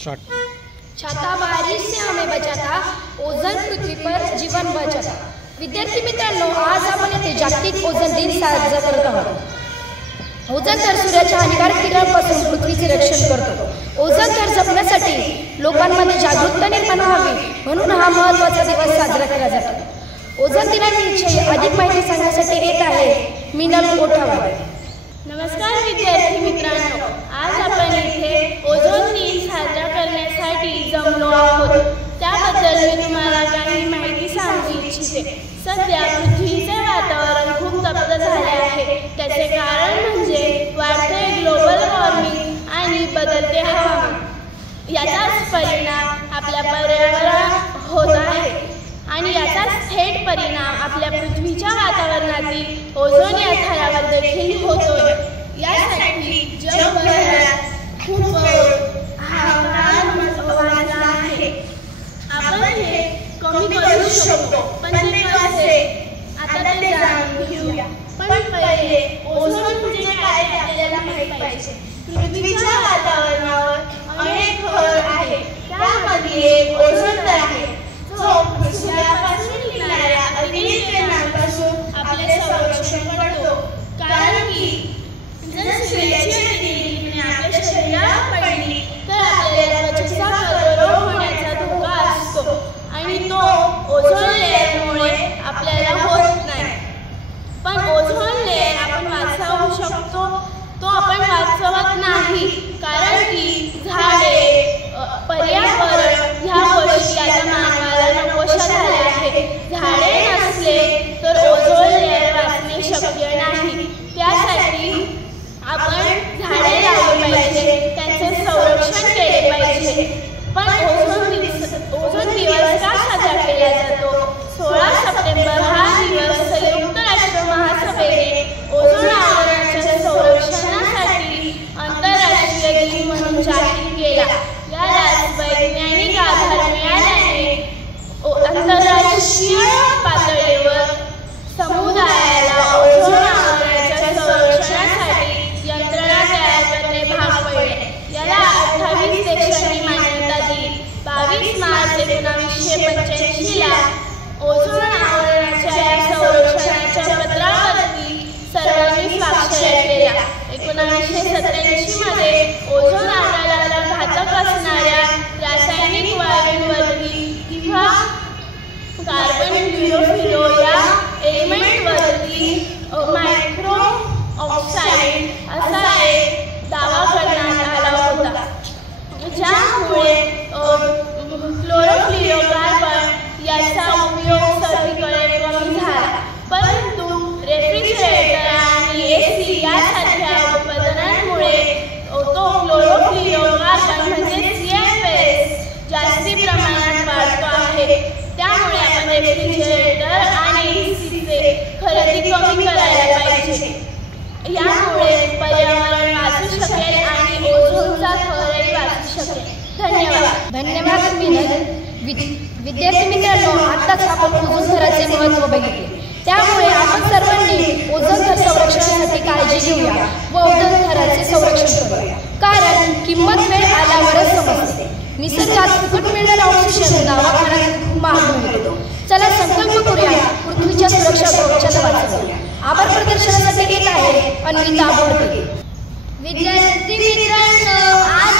छाता बारिश से हमें बचाता, ओझोन पृथ्वी पर जीवन बचाता। विद्यार्थी मित्रांनो, आज आपण येथे जागतिक ओझोन दिन साजरा करत आहोत। ओझोन थर सूर्याच्या हानिकारक किरणांपासून पृथ्वीचे रक्षण करतो। ओझोन थर जपण्यासाठी लोकांमध्ये जागरूकता निर्माण व्हावी म्हणून हा महत्त्वाचा दिवस साजरा केला जातो। ओझोन दिनाविषयी अधिक माहिती सांगण्यासाठी येत आहे मीनल कोठावळे। नमस्कार विद्यार्थी मित्रांनो, आज आपण इथे ओझोन दिन साजरा करण्यासाठी जमलो आहोत। त्याबद्दल मी तुम्हाला काही माहिती सांगू इच्छिते। सध्या पृथ्वीचे वातावरण खूप तप्त झाले आहे। त्याचे कारण म्हणजे वाढते ग्लोबल वॉर्मिंग आणि बदलते हवामान। याचाच परिणाम आपल्या पर्यावरणावर होत आहे आणि याचाच थेट परिणाम आपल्या पृथ्वीच्या वातावरणातील ओझोन या थरावर देखील होतोय। यासाठी जगभरात खूप हाहाकार वाढला आहे। आपण हे कमी करू शकतो, पण ते कसे आता ते जाणून घेऊया। पण पहिले ओझोन म्हणजे काय ते आपल्याला माहित पाहिजे। पृथ्वीच्या वातावरणावर अनेक थर आहेत, त्यामध्ये एक ओझोन थर आहे जो सूर्यापासून निघणाऱ्या अतिनील किरणांपासून आपले संरक्षण करतो। कारण की जर सूर्याची अतिनील किरणे आपल्या शरीरावर पडली तर आपल्याला त्वचेचा कर्करोग होण्याचा धोका असतो आणि तो ओझोन लेयरमुळे आपल्याला होत नाही। पण ओझोन लेयर आपण वाचवू शकतो, तो आपण वाचवत नाही। कारण की झाडे, पर्यावरण ह्या गोष्टी आता मानवाला नकोशा झाल्या आहेत। झाडे नसले तर ओझोन लेयर वाचणे शक्य नाही। त्यासाठी आपण झाडे लावली पाहिजे, त्यांचे संरक्षण केले पाहिजे। पण ओझोन दिवस का साजरा केला जातो? 16 सप्टेंबर हा दिवस संयुक्त राष्ट्र महासभेने ओझोन आवरणाच्या संरक्षणासाठी आंतरराष्ट्रीय दिन म्हणून जाहीर केला। यालाच वैज्ञानिक आधार मिळाल्याने आंतरराष्ट्रीय पातळीवर समुदायाला ओझोन आवरणाच्या संरक्षणासाठी यंत्रणा तयार करणे भाग पडले। याला 28 देशांनी मान्यता दिली। 22 मार्च 1985 ला ओझोन आवरणाच्या संरक्षणाच्या पत्रावरती सर्वांनी स्वाक्षऱ्या केल्या। 1987 मध्ये ओझोन आवरणाला घातक असणाऱ्या रासायनिक वायूंवरती किंवा कार्बन फ्लोरोफिलो या एलिमेंटवरती मायक्रो ऑक्साईड असा एक दावा करण्यात आला होता, ज्यामुळे फ्लोरोफ्लोरोकार्बन याचा उपयोग सगळीकडे कमी झाला। परंतु रेफ्रिजरेटर आणि AC यासारख्या उत्पादनांमुळे तो फ्लोरोफ्लोरोकार्बन म्हणजे CFS जास्ती प्रमाणात वाढतो आहे। त्यामुळे आपण रेफ्रिजरेटर आणि ACचे खरेदी कमी करायला पाहिजे। यामुळे पर्यावरण वाचू शकेल आणि ओझोनचा थरही वाचू शकेल। धन्यवाद मीनल। विद्यार्थी मित्रांनो, आताच आपण ओझोन थराचे महत्त्व बघितले। त्यामुळे आपण सर्वांनी ओझोन थर संरक्षणासाठी काळजी घेऊया व ओझोन थराचे संरक्षण करूया। कारण किंमत वेळ आल्यावरच समजते। निसर्गात फुकट मिळणारा ऑक्सिजन दवाखान्यात महाग मिळतो। चला संकल्प करूया, पृथ्वीच्या सुरक्षा कवचाला वाचवूया। आभार प्रदर्शनासाठी येत आहे अन्विता बोरते। विद्यार्थी मित्रांनो, आज